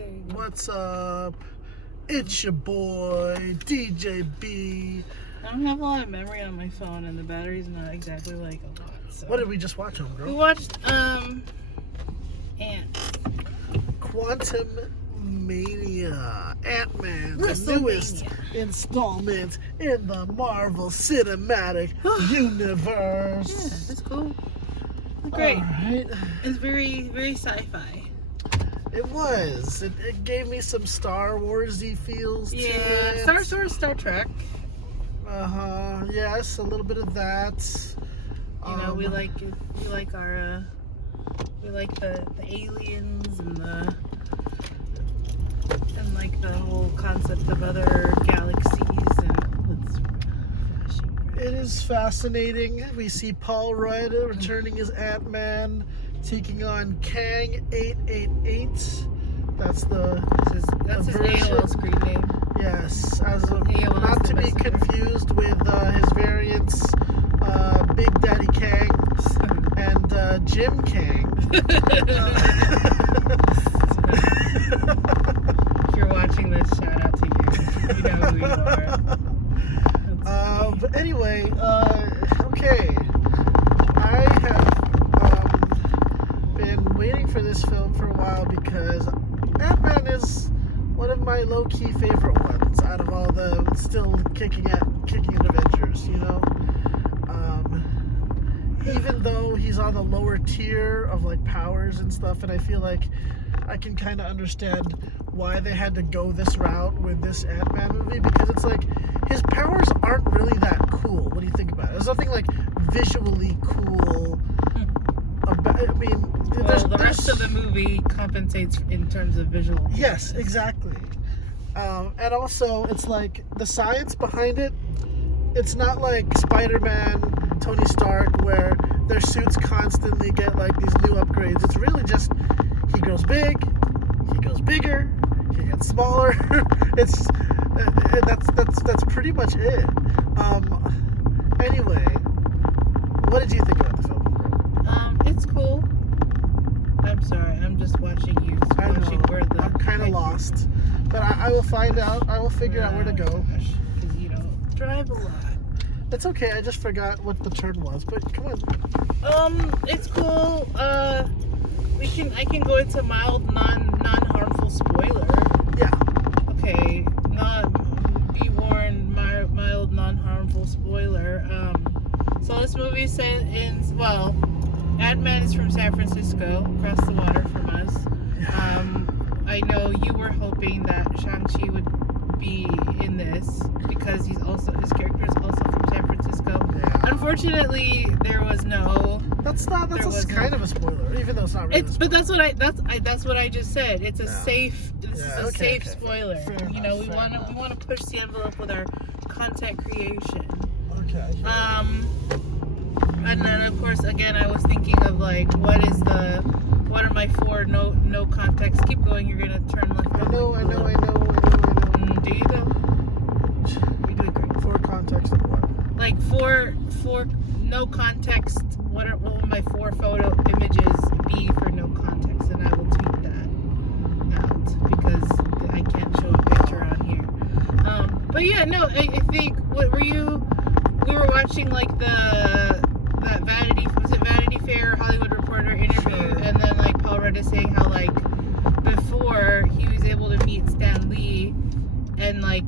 There you go. What's up? It's your boy, DJ B. I don't have a lot of memory on my phone, and the battery's not exactly like a lot. So. What did we just watch, We homegirl? watched Ants. QuANTuMAnia. Ant-Man, the newest installment in the Marvel Cinematic Universe. Yeah, that's cool. Great. Alright. It's very, very sci-fi. It was. It gave me some Star Wars-y feels to it. Star Trek. Yes, a little bit of that. You know, we like the aliens and like the whole concept of other galaxies and it is fascinating. We see Paul Rudd returning as Ant-Man, taking on Kang 888. That's his AOL screen name. Yes, as a, AOL not to be confused with his variants, Big Daddy Kang and Jim Kang. If you're watching this, shout out to you. You know who you are. But anyway, okay. I have been waiting for this film for a while because Ant-Man is one of my low-key favorite ones out of all the still kicking in Avengers, you know? Even though he's on the lower tier of like powers and stuff, and I feel like I can kind of understand why they had to go this route with this Ant-Man movie, because it's like his powers aren't really that cool. What do you think about it? There's nothing like visually cool about. I mean, the rest of the movie compensates in terms of visual. Yes, exactly. And also, it's like the science behind it. It's not like Spider-Man, Tony Stark, where their suits constantly get like these new upgrades. It's really just he grows big, he goes bigger, he gets smaller. That's pretty much it. Anyway, what did you think about the film? It's cool. I'm sorry, I'm just watching you. I'm kind of lost, but I will find out. I will figure out where to go. Because you don't drive a lot. It's okay. I just forgot what the turn was, but come on. It's cool. I can go into mild, non-harmful spoiler. Yeah. Okay. Be warned. Mild, non-harmful spoiler. So this movie ends. Well, Ant-Man is from San Francisco, across the water from us. I know you were hoping that Shang-Chi would be in this because his character is also from San Francisco. Yeah. Unfortunately, there was no. That's kind of a spoiler, even though it's not really. But that's what I just said. It's a safe. This is a safe spoiler. Fair you know, enough, we want to push the envelope with our content creation. Okay. And then of course again I was thinking of like what are my 4 no context. Keep going. You're gonna turn left. I know. Do you though? You do great. 4 context of what? Like for no context. What will my 4 photo images be for no context? And I will tweet that out because I can't show a picture on here. But yeah, no. I think what were you? We were watching like that Vanity Fair Hollywood Reporter interview, and then like Paul Rudd is saying how like before he was able to meet Stan Lee, and like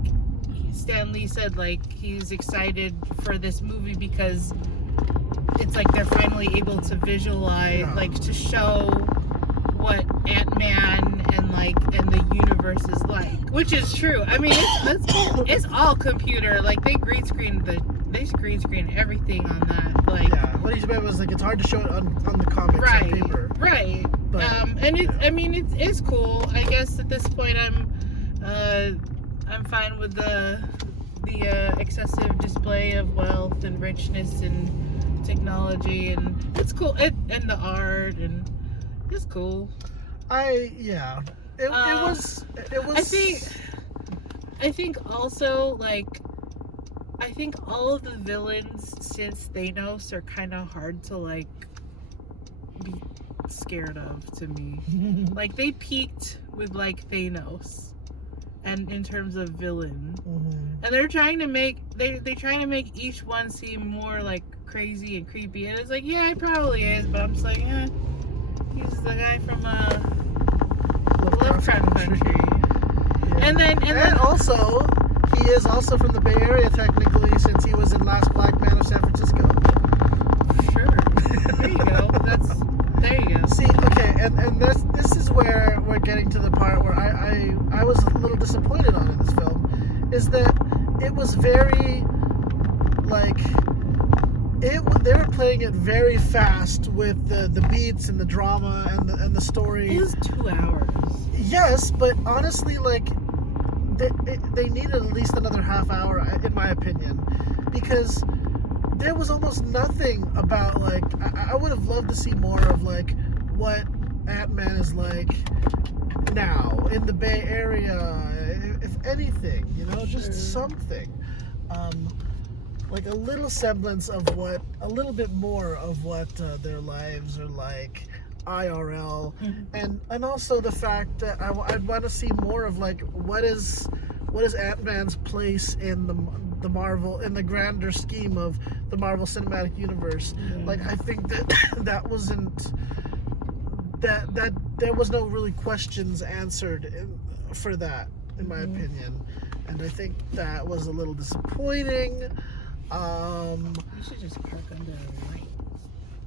Stan Lee said like he's excited for this movie because it's like they're finally able to visualize, like to show what Ant-Man and the universe is like, which is true. I mean, it's all computer. Like they green screen everything on that. Like what he meant was like it's hard to show it on the comics on paper. Right. But, and it's cool. I guess at this point I'm fine with the excessive display of wealth and richness and technology, and it's cool. And the art, and it's cool. It was. I think also I think all of the villains since Thanos are kind of hard to scared of to me. Like, they peaked with like Thanos, and in terms of villain, and they're trying to make each one seem more like crazy and creepy. And it's like, yeah, it probably is, but I'm just like, he's the guy from Lovecraft Country. Yeah. And then also, he is also from the Bay Area technically, since he was in Last Black Man of San Francisco. Sure. There you go. There you go. See, okay, and this is where we're getting to the part where I was a little disappointed on in this film, is that it was very, like, they were playing it very fast with the beats and the drama and the story. It was 2 hours. Yes, but honestly, like, they needed at least another half hour, in my opinion, because there was almost nothing about, like, I would have loved to see more of, like, what Ant-Man is like now in the Bay Area, if anything, you know, just something. Like a little semblance of a little bit more of what their lives are like IRL, and also the fact that I'd want to see more of, like, what is Ant-Man's place in the Marvel, in the grander scheme of the Marvel Cinematic Universe. Like, I think that wasn't that there was no really questions answered for that, in my opinion, and I think that was a little disappointing. You should just park under a light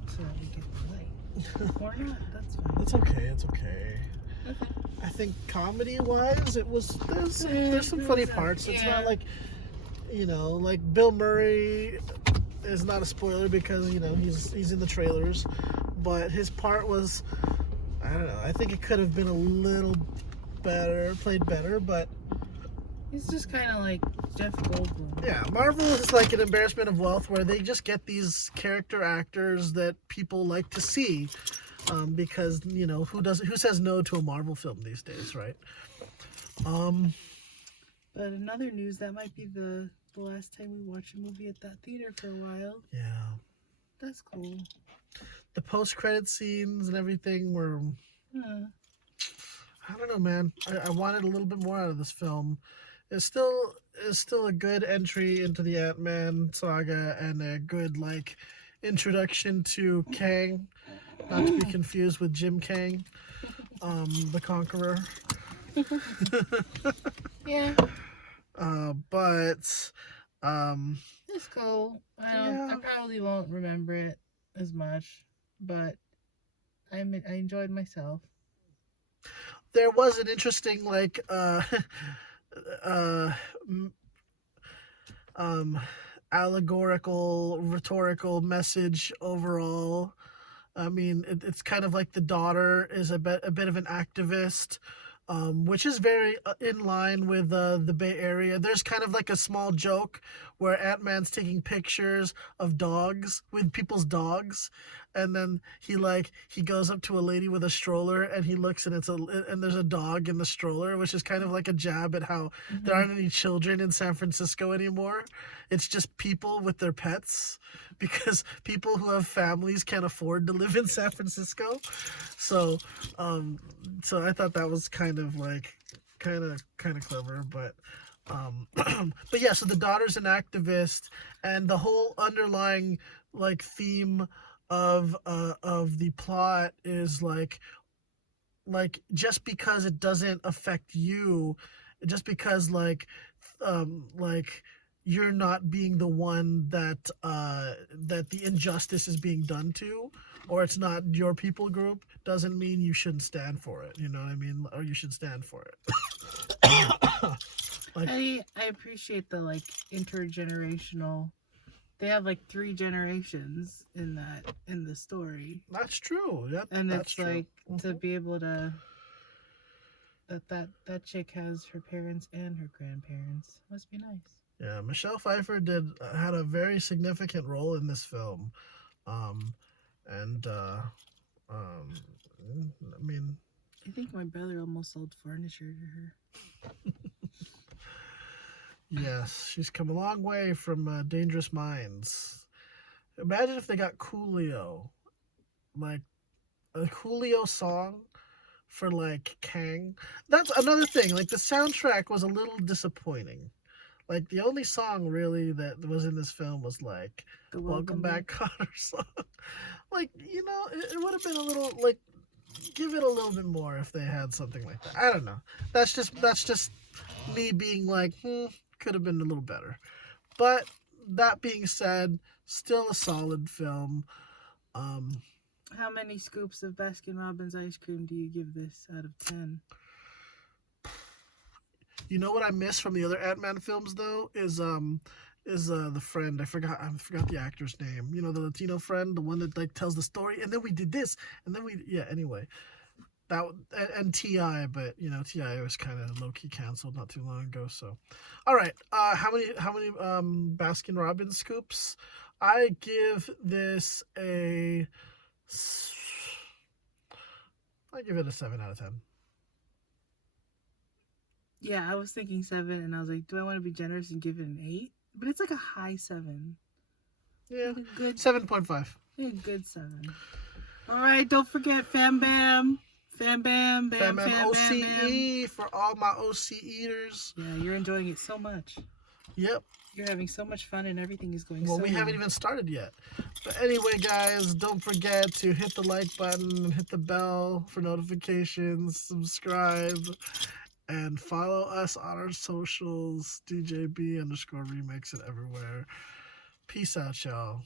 so that we get the light. Or not, that's fine. It's okay. Okay. I think comedy-wise, there's some funny parts. It's not like, you know, like Bill Murray is not a spoiler because, you know, he's in the trailers, but his part was, I don't know, I think it could have been a little played better, but he's just kind of like Jeff Goldblum. Yeah, Marvel is like an embarrassment of wealth where they just get these character actors that people like to see, because, you know, who says no to a Marvel film these days, right? But another news, that might be the last time we watch a movie at that theater for a while. Yeah. That's cool. The post-credit scenes and everything were, I don't know, man. I wanted a little bit more out of this film. It's still a good entry into the Ant-Man saga and a good, like, introduction to Kang, not to be confused with Jim Kang, the Conqueror. Yeah. But it's cool. I probably won't remember it as much, but I enjoyed myself. There was an interesting, like, allegorical, rhetorical message overall. I mean, it's kind of like the daughter is a bit of an activist, which is very in line with the Bay Area. There's kind of like a small joke where Ant-Man's taking pictures of dogs, with people's dogs, and then he goes up to a lady with a stroller and he looks and there's a dog in the stroller, which is kind of like a jab at how there aren't any children in San Francisco anymore. It's just people with their pets, because people who have families can't afford to live in San Francisco. So I thought that was kind of clever, but but yeah, so the daughter's an activist, and the whole underlying, like, theme of the plot is like just because it doesn't affect you, just because like you're not being the one that the injustice is being done to, or it's not your people group, doesn't mean you shouldn't stand for it. You know what I mean? Or you should stand for it. Like, I appreciate the, like, intergenerational. They have like 3 generations in the story. That's true. Yep, and that's it's true. like to be able to that chick has her parents and her grandparents. Must be nice. Yeah, Michelle Pfeiffer had a very significant role in this film, and I mean, I think my brother almost sold furniture to her. Yes, she's come a long way from Dangerous Minds. Imagine if they got Coolio, like, a Julio song for like Kang. That's another thing. Like the soundtrack was a little disappointing. Like the only song really that was in this film was like The Welcome Back Cotter song. Like, you know, it would have been a little like give it a little bit more if they had something like that. I don't know. That's just me being like, could have been a little better. But that being said, still a solid film. How many scoops of Baskin Robbins ice cream do you give this out of 10? You know what I miss from the other Ant-Man films though is the friend. I forgot the actor's name. You know, the Latino friend, the one that like tells the story, and then we did this, and then we anyway. That and Ti, but you know Ti was kind of low key canceled not too long ago. So, all right, how many Baskin Robbins scoops? I give this I give it a 7 out of 10. Yeah, I was thinking 7, and I was like, do I want to be generous and give it an 8? But it's like a high 7. Yeah, Like a good 7.5. A good 7. All right, don't forget Fam Bam. Fam Bam, Bam, Fam Bam Fam Bam, OCE Bam. for all my OC eaters. Yeah, you're enjoying it so much. Yep. You're having so much fun, and everything is going Well, so we haven't even started yet. But anyway, guys, don't forget to hit the like button and hit the bell for notifications, subscribe, and follow us on our socials, DJB_remix and everywhere. Peace out, y'all.